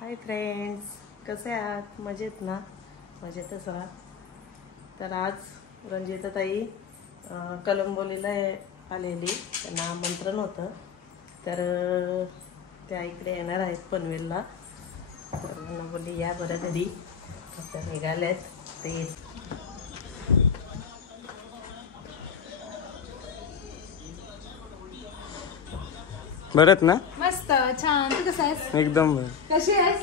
Hi friends, कसे आहात? मजेत ना? मजेतच आहात. तर आज रंजिताताई कलंबोलीला आलेली, त्यांना आमंत्रण होतं. तर त्या इकडे येणार आहेत पनवेलला. तर मला बोलली या बरं घरी. त्या निघाल्यात ते. बरत ना? मस्त छान. तू कसा आहेस? एकदम बर. कशी आहेस?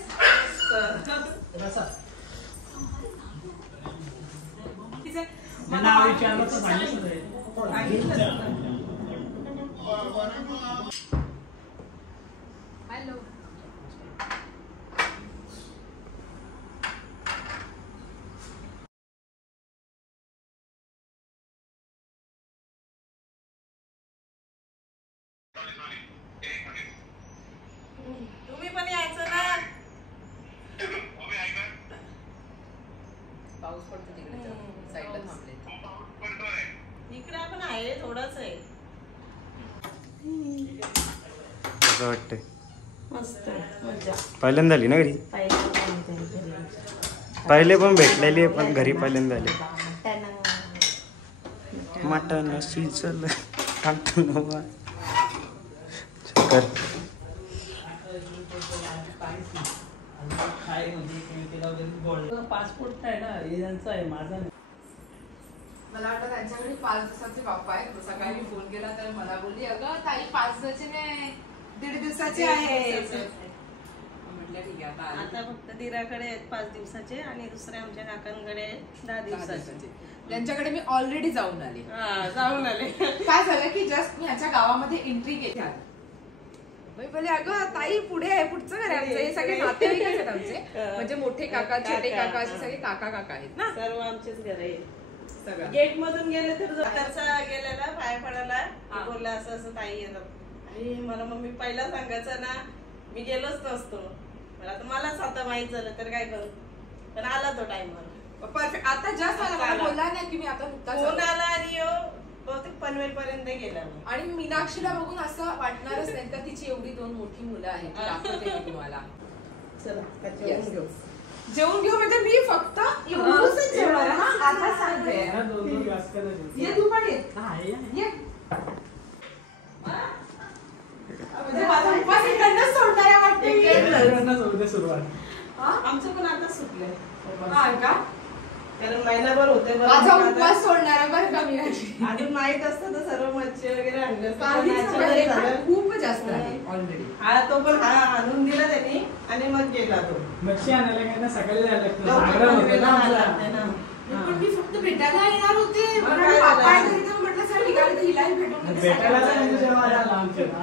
हॅलो. तुम्ही पण यायचं ना. पाऊस पडतो तिकडे साईडला थांबले. इकडे पण आहे, थोडंच आहे. कसं वाटतंय? मस्त मजा. पहिल्यांदा आली ना घरी? पहिले पण भेटलेली आहे, पण घरी पहिल्यांदा आली. मटण शिजलं पासपोर्ट आहे ना, यांचा आहे, माझा नाही. मला वाटतं त्यांच्याकडे 5 दिवसाचे बाप्पा आहेत. सकाळी मी फोन केला तर मला बोलली अगं ताई 5 दिवसाचे नाही 1.5 दिवसाचे आहे. म्हटलं ठीक आहे आता फक्त दिराकडे 5 दिवसाचे आणि दुसऱ्या आमच्या काकांकडे 10 दिवसाचे. त्यांच्याकडे मी ऑलरेडी जाऊन आले. जाऊन आले. काय झालं की जस्ट मी ह्याच्या गावामध्ये एंट्री केली. मी बोलले अगं ताई पुढे आहे, पुढचं घर आहे आमचं. हे सगळे नातेवाईक आहेत आमचे, म्हणजे मोठे काका छोटे काका असे सगळे काका काका आहेत ना. सर्व आमचेच घर आहे. सगळं गेट मधून गेले तर घरचा गेलेला पाय पडायला बोलला असं असं ताई येतात. अरे मला मम्मी पहिला सांगायचं ना, मी गेलोच नसतो. मला तर मलाच आता माहित झालं तर काय करू, पण आला तो टाइमवर परफेक्ट. आता जस्ट मला बोलला नाही की मी आता नुकताच फोन आला आणि बहुतेक पनवेल पर्यंत गेला. आणि मीनाक्षीला बघून असं वाटणारच नाही का तिची एवढी 2 मोठी मुलं आहेत. दाखवते मी तुम्हाला. चला जेवून घेऊ. जेवून घेऊ म्हणजे मी फक्त एवढंच जेवणार हा. आता सांगते ये तू पण ये. म्हणजे माझा उपवास इकडनं सोडणार आहे वाटते. सुरुवात आमचं पण आता सुटलंय. हा का? कारण महिनाभर होते. माझा उपवास सोडणार आहे बरं का मी. अजून माहित असतं तर सर्व मच्छी वगैरे आणलं खूप जास्त आहे ऑलरेडी. हा तो पण आणून दिला त्यांनी आणि मग गेला तो. मच्छी आणायला काय ना सकाळी जायला लागतं. पण मी फक्त भेटायला येणार होते. म्हटलं सर निघाले तर हिलाही भेटायला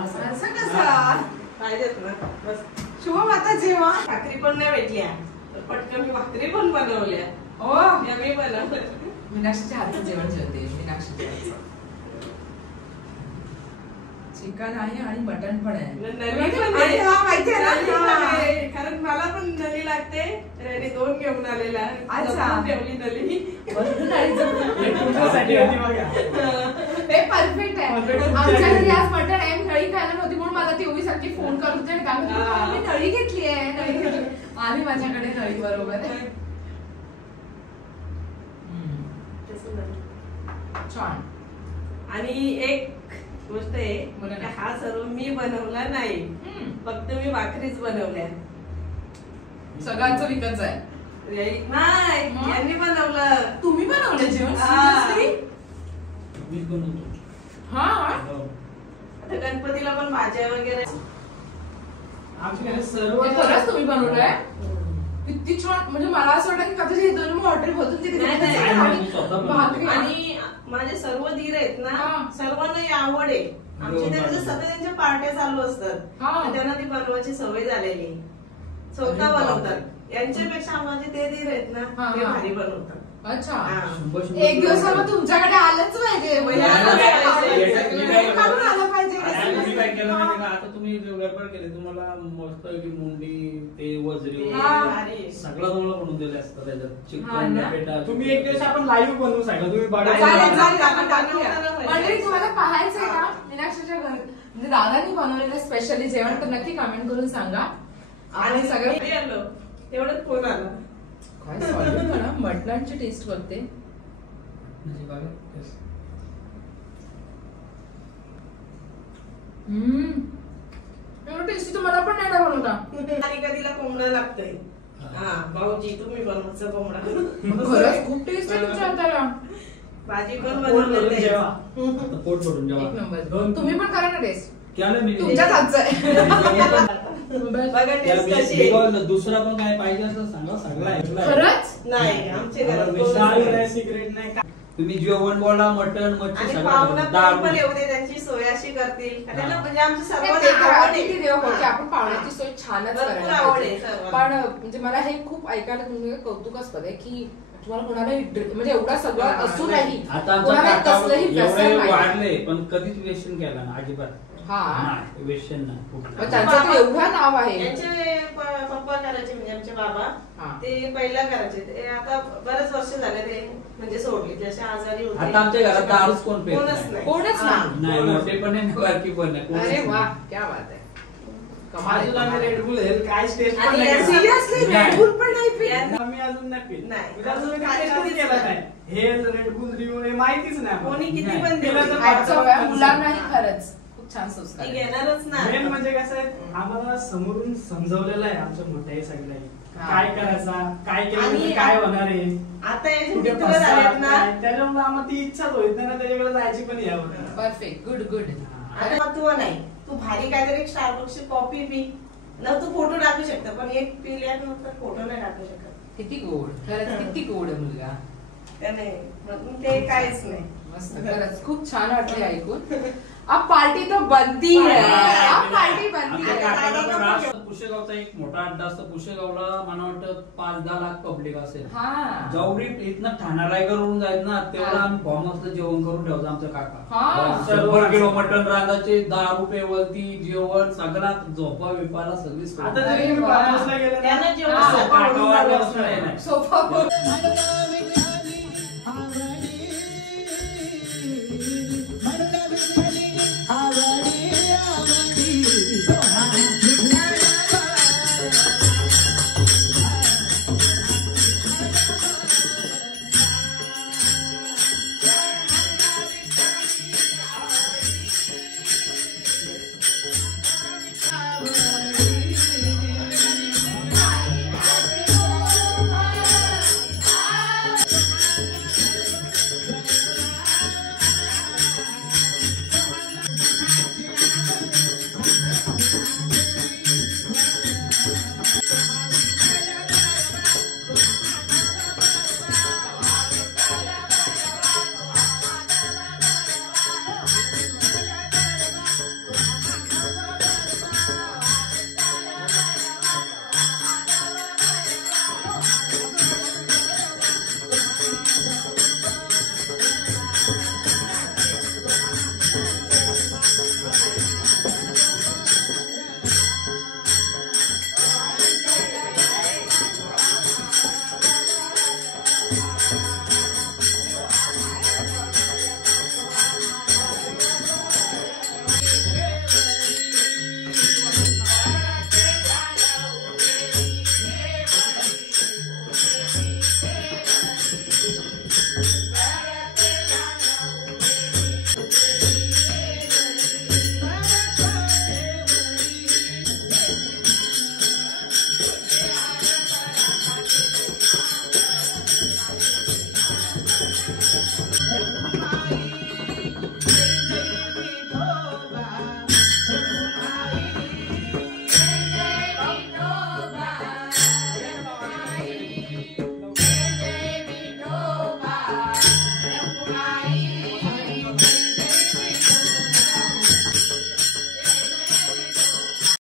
असं कसं पाहिजेत ना. बस शुभम आता जेव्हा भाकरी पण नाही भेटल्या तर पटकन मी भाकरी पण बनवल्या. हो मी बनवलं. मीनाक्षीच्या हातचं जेवण जेवते. मीनाक्षीच्या चिकन आहे आणि मटण पण आहे. कारण मला पण नली लागते. त्याने 2 घेऊन आलेला. ठेवली नली. हे परफेक्ट आहे. आमच्या घरी आज मटण आहे. नळी खायला नव्हती म्हणून मला ती उभी सारखी फोन करत होते. मी नळी घेतली आहे. नळी घेतली आम्ही माझ्याकडे नळी बरोबर आहे. छान. आणि एक गोष्ट आहे, हा सर्व मी बनवला नाही, फक्त मी भाकरीच बनवल्या. सगळ्यांचं विकत आहे नाही, यांनी बनवलं. तुम्ही बनवलं जेवण? हा आता गणपतीला पण भाज्या वगैरे सर्व खरंच तुम्ही बनवलंय? किती छान. म्हणजे मला असं वाटतं की कधी दोन हॉटेल बदलून भाकरी. आणि माझे सर्व धीर आहेत ना, सर्वांना ही आवड आहे. आमच्या त्यांच्या सगळ्या त्यांच्या पार्ट्या चालू असतात. त्यांना ती बनवायची सवय झालेली. स्वतः बनवतात. यांच्यापेक्षा माझे ते धीर आहेत ना, ते भारी बनवतात. अच्छा. एक दिवस मग तुमच्याकडे आलंच पाहिजे. आता तुम्ही व्यापार केले, तुम्हाला मस्त मुंडी ते वजरी सगळं तुम्हाला बनवून दिले असतं. त्याच्यात चिकन पेटा. तुम्ही एक दिवस आपण लाईव्ह बनवू सगळं. तुम्ही तुम्हाला पाहायचंय का मीनाक्षीच्या घरी म्हणजे दादांनी बनवलेलं स्पेशली जेवण, तर नक्की कमेंट करून सांगा. आणि सगळं घरी आलो तेवढंच फोन आला. काय सॉलिड म्हणा, मटणाची टेस्ट करते. म्हणजे काय? Yes. एवढं टेस्टी तर मला पण नाही ना बनवता. आणि कधीला कोंबडा लागतंय. हा भाऊजी तुम्ही बनवचं कोंबडा. खरंच खूप टेस्ट आहे तुमच्या हाताला. भाजी पण पोट भरून बनवलेली जेवा. आहे. आता पोट भरून जेवा. एक नंबर. तुम्ही पण करा ना टेस्ट. केलं मी. तुमच्याच हातचं आहे. बघा त्याला टेस्ट मी- कशी मी आहे. बोललो, दुसरा पण काय पाहिजे असं सांगा, सगळं ऐकलंय. खरंच नाही आमच्या घरात मला कोणच विशाल नाही. सिक्रेट नाही. तुम्ही जेवण बोला, मटण मच्छी आणि सगळं पाहुणा करा. दारू. पण येऊ दे त्यांची सोय अशी करतील. त्यांना म्हणजे आमचं सर्व ते देव आवड आहे. किती देव होते, हा. आपण पाहुण्याची सोय छानच भरपूर करायला आवड आहे पाहिजे. सर्वांना. पण म्हणजे मला हे खूप ऐकायला तुम्ही कौतुकास्पद आहे की तुम्हाला कोणालाही म्हणजे एवढं सगळं असूनही आता आमचा कोणाला काका कसलंही व्यसन एवढे नाही. वाढले पण कधीच व्यसन केला ना अजिबात. हा. नाही, व्यसन नाही कुठलं. पण त्यांचं तर एवढं नाव आहे. यांचे पप्पा करायचे म्हणजे आमचे बाबा हा. ते पहिला करायचे. ते आता बरेच वर्ष झाले ते म्हणजे सोडले. जसे आजारी होते. आता आमच्या घरात दारूच कोण पित कोणच नाही. नाही. कोणच हा. नाही. नाही मोठे पण नाही बारकी पण नाही कोणच अरे नाही. वा, क्या बात आहे. कमाल आहे, बाजूला मी कमाल आहे. रेड बुल आहे, काय स्टेज पण आणि नाही केला. सिरियसली नाही. रेड बुल पण नाही पित. आम्ही अजून नाही पित. नाही. म्हणजे अजून मी टेस्ट कधी केला नाही. हे रेड बुल रिव्ह्यू हे माहितीच नाही आम्हाला. कोणी किती नाही. पण देऊ पिलं तर दे. पाच आजच्या रुपये मुलांनाही खरंच खूप छान संस्कार ती आहे. घेणारच ना. मेन म्हणजे कसं आहे आम्हाला समोरून समजवलेलं आहे आमच्या मोठ्या सगळ्यांनी हा. काय करायचा काय केलं आणि तर काय होणार आहे आता याचे कुठे मित्र फसतात, झालेत ना. काय. त्याच्यामुळे आम्हाला ती इच्छाच होत नाही ना त्याच्याकडे जायची पण यावं. Perfect, good good. आता महत्व नाही. तू भारी काहीतरी स्टारबक्सची कॉफी पी न तू फोटो टाकू शकता पण एक पिल्यानंतर फोटो नाही टाकू शकत. किती गोड, खरंच किती गोड आहे मुलगा. त्याने म्हणून ते काहीच नाही. मस्त, खरंच खूप छान वाटले ऐकून. अब पार्टी तो बनती है, अब पार्टी बनती आमच्या है. काकाला पण राष्ट्र पुशेगावचा एक मोठा अड्डा असतो. पुशेगावला मला वाटतं 5-10 लाख पब्लिक असेल. हा. जेवढी इथनं ठाणा रायगडवरून जाईल ना तेवढं हा. आम्ही फॉर्म हाऊसला जेवण करून ठेवतो आमचा काका. हा. 100 किलो मटण रांगाचे 10 रुपये वरती जेवण सगळा झोपा विपाला सगळी सोय. आता अरे जरी मी वा. फार्म हाऊसला गेले ना, त्यांना जेवण हा. सोपं होऊन काका जातं. वाटलं नाही. सोफा